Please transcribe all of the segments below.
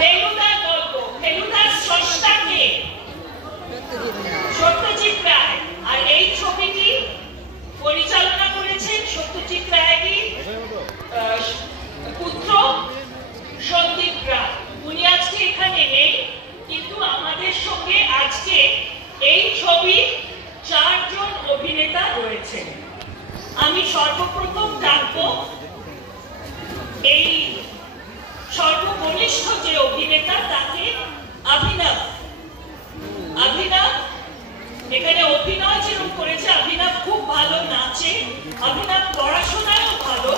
ফেলুদার গল্প, ফেলুদার স্রষ্টা কে? সত্যজিৎ রায়। আর এই ছবিটি পরিচালনা করেছেন সত্যজিৎ রায়েরই পুত্র সন্দীপ রায়। উনি আজকে এখানে নেই, কিন্তু আমাদের সঙ্গে আজকে এই ছবির 4 জন অভিনেতা রয়েছেন। আমি সর্বপ্রথম ডাকবো এই সর্বকনিষ্ঠ যে অভিনেতা, তাকে অভিনব। অভিনব এখানে অভিনয় যেরকম করেছে, অভিনব খুব ভালো নাচে, অভিনব পড়াশোনায়ও ভালো,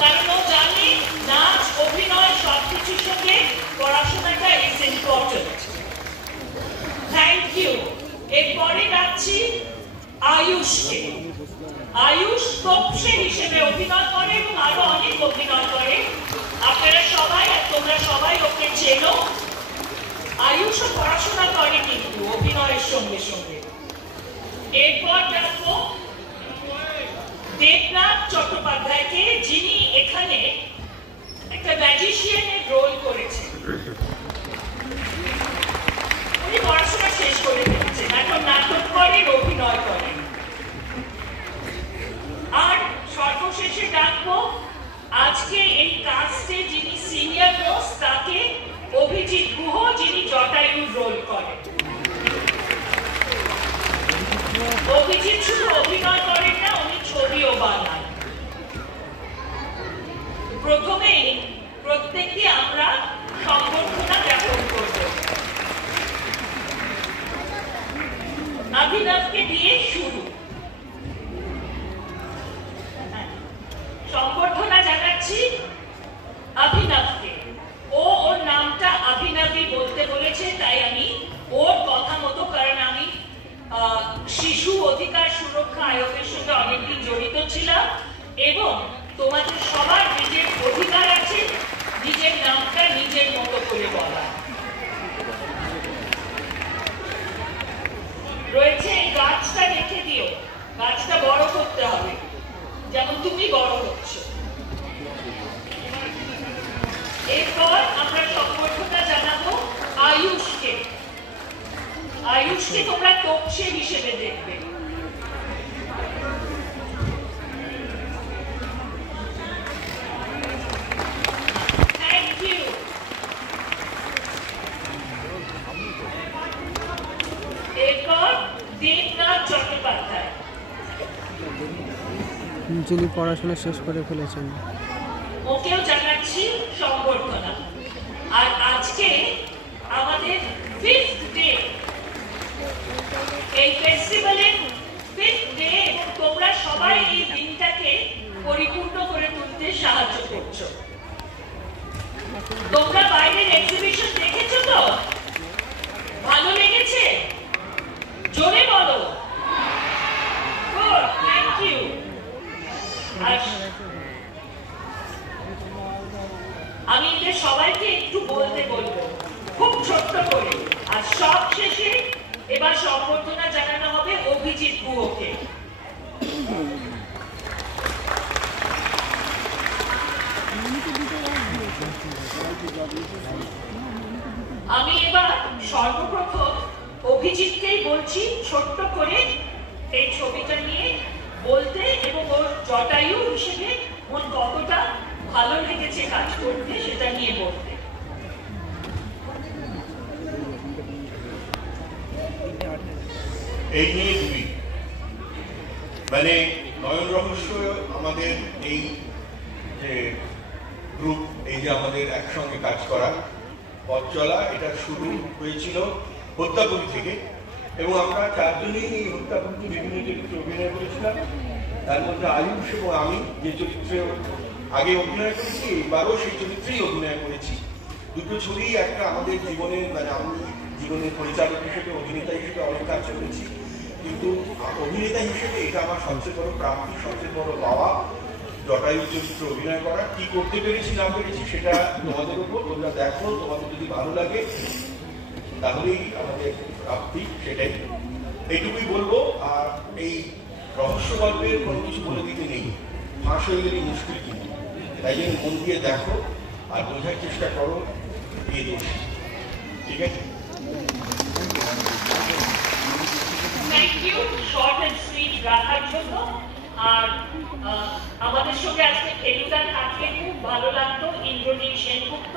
কারণ ও জানে নাচ অভিনয় সবকিছুর সঙ্গে পড়াশোনাটা ইজ ইম্পর্টেন্ট। Thank you. এরপরে ডাকছি আয়ুষকে। আয়ুষ তপসে হিসেবে অভিনয় করে এবং আরো অনেক অভিনয় করে। আপনারা সবাই আর তোমরা সবাই ওকে চেনো। আয়ুষও পড়াশোনা করে কিন্তু অভিনয়ের সঙ্গে সঙ্গে। এরপর ডাকবো দেবনাথ চট্টোপাধ্যায়কে, যিনি এখানে একটা ম্যাজিশিয়ানের রোল করেছেন। উনি পড়াশোনা শেষ করে ফেলেছেন, এখন নাটক করেন, অভিনয় করেন। আর সর্বশেষে ডাকবো আজকে এই কাস্টে যিনি সিনিয়র মোস্ট, তাকে অভিজিৎ গুহ, যিনি জটায়ুর রোল করেন। অভিজিৎ শুধু অভিনয় করেন না, উনি ছবিও বানান। প্রথমেই প্রত্যেককে আমরা সংবর্ধনা জ্ঞাপন করব। অভিনবকে দিয়ে শুরু। সংবর্ধনা জানাচ্ছি অভিনবকে। ওর নামটা অভিনবই বলতে বলেছে, তাই আমি ওর কথা মতো, কারণ আমি শিশু অধিকার সুরক্ষা আয়োগের সঙ্গে অনেকদিন জড়িত ছিলাম এবং তোমাদের সবার নিজের অধিকার আছে নিজের নামটা নিজের মতো করে বলা। রয়েছে এই গাছটা রেখে দিও, গাছটা বড় করতে হবে যেমন তুমি বড় হচ্ছ। এরপর আমরা সংবর্ধনা জানাবো আয়ুষকে। আয়ুষকে তোমরা তপসে হিসেবে দেখবে। Thank you. এরপর দেবনাথ চট্টোপাধ্যায়, যিনি পড়াশোনা শেষ করে ফেলেছেন। ওকেও জানাচ্ছি সংবর্ধনা। আর আজকে আমাদের 5th ডে, এই ফেস্টিভ্যালের 5th ডে, এবং তোমরা সবাই এই দিনটাকে পরিপূর্ণ করে তুলতে সাহায্য করছো। তোমরা বাইরের এক্সিবিশন দেখেছো তো? ভালো লেগেছে? জোরে বলো। Good, thank you. আমি এদের সবাইকে একটু বলতে বলবো, খুব ছোট্ট করে। আর সব শেষে এবার সংবর্ধনা জানানো হবে অভিজিৎ গুহকে। আমি এবার সর্বপ্রথম অভিজিৎকেই বলছি ছোট্ট করে এই ছবিটা নিয়ে বলতে, এবং ওর জটায়ু হিসেবে ওর কতটা ভালো লেগেছে কাজ করতে সেটা নিয়ে বলতে। এই নিয়ে দুই মানে নয়ন রহস্য আমাদের এই যে গ্রুপ, এই যে আমাদের একসঙ্গে কাজ করা পথ চলা, এটা শুরু হয়েছিল হত্যাপুরী থেকে, এবং আমরা 4 জনেই এই হত্যাপুরীতে বিভিন্ন চরিত্রে অভিনয় করেছিলাম। তার মধ্যে আয়ুষ এবং আমি যে চরিত্রে আগে অভিনয় করেছি, এবারও সেই চরিত্রেই অভিনয় করেছি। দুটো ছবি একটা আমাদের জীবনের, মানে আমি জীবনের পরিচালক হিসেবে, অভিনেতা হিসেবে অনেক কাজ করেছি, কিন্তু অভিনেতা হিসেবে এটা আমার সবচেয়ে বড় প্রাপ্তি, সবচেয়ে বড় পাওয়া, জটায়ু চরিত্রে অভিনয় করা। কি করতে পেরেছি না পেরেছি সেটা তোমাদের উপর, তোমরা দেখো, তোমাদের যদি ভালো লাগে তাহলেই আমাদের প্রাপ্তি, সেটাই, এইটুকুই বলবো। আর এই রহস্য গল্পের কোনো কিছু বলে দিতে নেই, ফাঁস হয়ে গেলে মুশকিল, কিন্তু তাই জন্য মন দিয়ে দেখো, আর বোঝার চেষ্টা করো এই দোষ, ঠিক আছে? Thank you short and sweet রাখার জন্য। আর আমাদের সঙ্গে আজকে ফেলুদা থাকলে খুব ভালো লাগতো, ইন্দ্রনীল সেনগুপ্ত,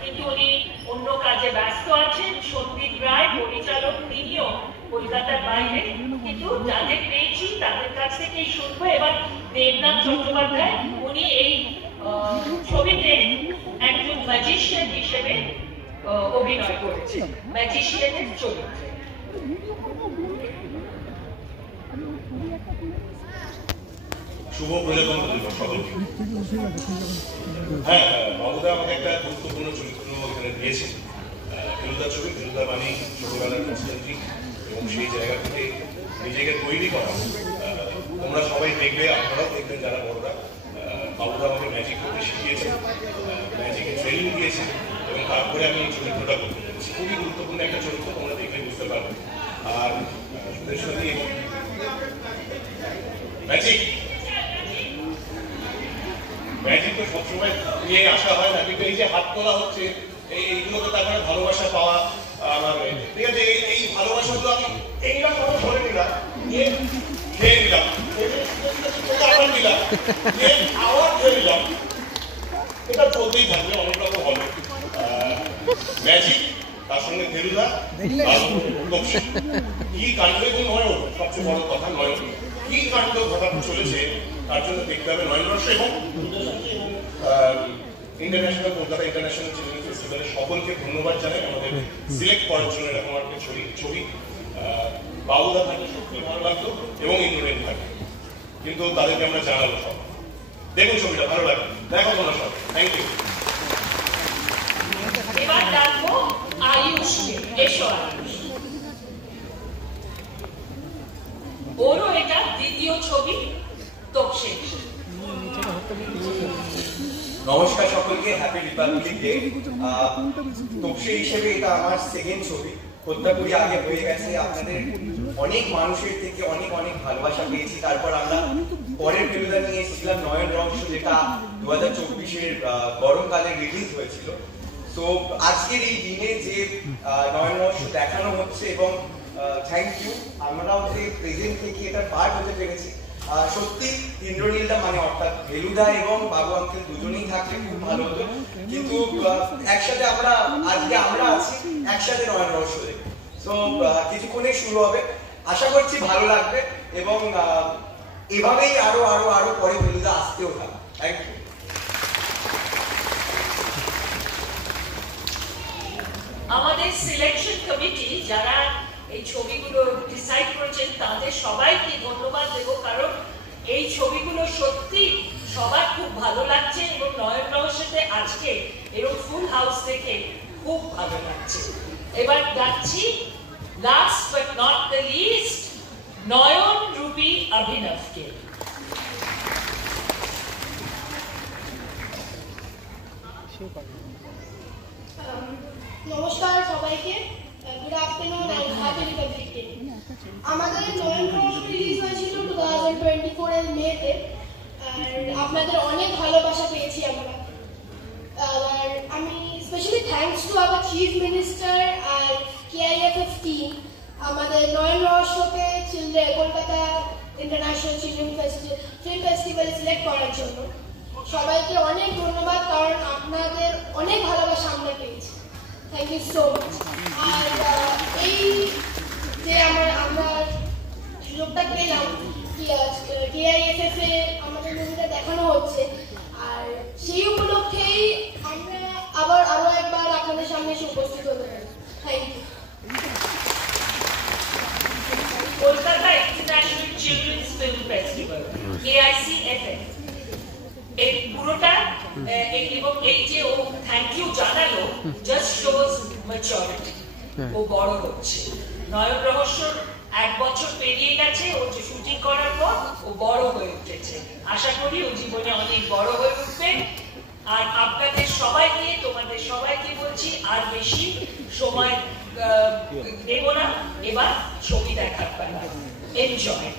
কিন্তু উনি অন্য কাজে ব্যস্ত আছেন। সন্দীপ রায় পরিচালক, তিনিও কলকাতার বাইরে, কিন্তু যাদের পেয়েছি তাদের কাছ থেকেই শুনবো। এবার দেবনাথ চট্টোপাধ্যায়, উনি এই ছবিতে একজন ম্যাজিশিয়ান হিসেবে অভিনয় করেছে, ম্যাজিশিয়ানের চরিত্রে। শুভ প্রজাতন্ত্র দিবস সকলকে। হ্যাঁ, বাবুদা আমাকে একটা গুরুত্বপূর্ণ চরিত্র এখানে দিয়েছে, ফেলুদা ছবি। ফেলুদা মানে ছোটবেলার কনস্ট্যান্টলি, এবং সেই জায়গা থেকে নিজেকে তৈরি করা। তোমরা সবাই দেখবে, আপনারাও দেখবেন যারা বড়রা। বাবুদা আমাকে ম্যাজিক করতে শিখিয়েছে, ম্যাজিকে ট্রেনিং দিয়েছে, এবং তারপরে আমি এই চরিত্রটা করতে পেরেছি। খুবই গুরুত্বপূর্ণ একটা চরিত্র, তোমরা দেখলে বুঝতে পারবে। আর সুদেশ্বরী ম্যাজিক ম্যাজিক তো সবসময় নিয়ে আসা হয় না, কিন্তু এই যে হাত তোলা হচ্ছে, এইগুলোকে তার মানে ভালোবাসা পাওয়া আমার, ঠিক আছে? এই ভালোবাসাগুলো আমি এইরকম ভাবে ধরে নিলাম, খেয়ে নিলাম, আবার নিলাম, আবার খেয়ে নিলাম, এটা চলতেই থাকবে অনেক রকম হবে। ম্যাজিক, তার সঙ্গে ফেলুদা, কি কাণ্ড নয়, সবচেয়ে বড় কথা নয়, কি কাণ্ড ঘটাতে চলেছে তার জন্য দেখতে হবে নয়ন রহস্য এবং ইন্টারন্যাশনাল কলকাতা ইন্টারন্যাশনাল চিলড্রেন ফেস্টিভ্যালের সকলকে ধন্যবাদ জানাই আমাদের সিলেক্ট করার জন্য এরকম একটা ছবি। বাবুদা থাকে সত্যি ভালো লাগতো এবং ইন্দ্রনীল থাকে, কিন্তু তাদেরকে আমরা জানাবো সব। দেখুন ছবিটা, ভালো লাগবে, দেখো তোমরা সব। Thank you. এবার ডাকবো আয়ুষকে। এসো আয়ুষ। ওরও এটা দ্বিতীয় ছবি, তোপসে। নমস্কার সকলকে, হ্যাপি রিপাবলিক ডে। তোপসে হিসেবে এটা আমার সেকেন্ড ছবি। হত্যাপুরি আগে হয়ে গেছে, আপনাদের অনেক মানুষের থেকে অনেক অনেক ভালোবাসা পেয়েছি। তারপর আমরা পরের ফেলুদা নিয়ে এসেছিলাম নয়ন রহস্য, যেটা 2024-এর গরমকালে রিলিজ হয়েছিল। তো আজকের এই দিনে যে নয়ন রহস্য দেখানো হচ্ছে, এবং থ্যাংক ইউ, আমরাও যে প্রেজেন্ট থেকে এটা পার্ট হতে পেরেছি। সত্যি ইন্দ্রনীলদা মানে অর্থাৎ ফেলুদা এবং বাবু আঙ্কেল দুজনেই থাকলে খুব ভালো হতো, কিন্তু একসাথে আমরা আজকে আমরা আছি একসাথে নয়ন রহস্য দেখে। তো কিছুক্ষণে শুরু হবে, আশা করছি ভালো লাগবে, এবং এভাবেই আরো আরো আরো পরে ফেলুদা আসতেও থাকবে। Thank you. আমাদের সিলেকশন কমিটি যারা এই ছবিগুলো ডিসাইড করেছেন তাদের সবাইকে ধন্যবাদ দেবো, কারণ এই ছবিগুলো সত্যি সবার খুব ভালো লাগছে, এবং নয়ন রহস্যতে আজকে এরকম ফুল হাউস দেখে খুব ভালো লাগছে। এবার যাচ্ছি last but not the least, Nayan Ruby অভিনবকে। নমস্কার সবাইকে, good afternoon and happy Republic Day. আমাদের নয়ন রহস্য রিলিজ হয়েছিল 2024 এর মেতে, আর আপনাদের অনেক ভালোবাসা পেয়েছি আমরা। আর আমি specially thanks to our chief minister আর KIFF টিম আমাদের নয়ন রহস্যকে কলকাতা ইন্টারন্যাশনাল চিলড্রেন ফিল্ম ফেস্টিভ্যালে সিলেক্ট করার জন্য। সবাইকে অনেক ধন্যবাদ, কারণ আপনাদের অনেক ভালোবাসা আমরা পেয়েছি। Thank you so much. আর এই যে আমরা সুযোগটা পেলাম, KIFF এ আমাদের মুভিটা দেখানো হচ্ছে, আর সেই উপলক্ষেই আমরা আবার আরো একবার আপনাদের সামনে এসে উপস্থিত হতে পারি। Thank you. Kolkata international children's film festival, KICFF, এই পুরোটা, এবং এই যে ও থ্যাংক ইউ জানালো, জাস্ট শোজ ম্যাচুরিটি। ও বড় হচ্ছে। নয়ন রহস্য 1 বছর পেরিয়ে গেছে, ও যে শুটিং করার পর ও বড় হয়ে উঠেছে। আশা করি ও জীবনে অনেক বড় হয়ে উঠবে। আর আপনাদের সবাইকে, তোমাদের সবাইকে বলছি, আর বেশি সময় দেব না, এবার ছবি দেখার পালা। এনজয়।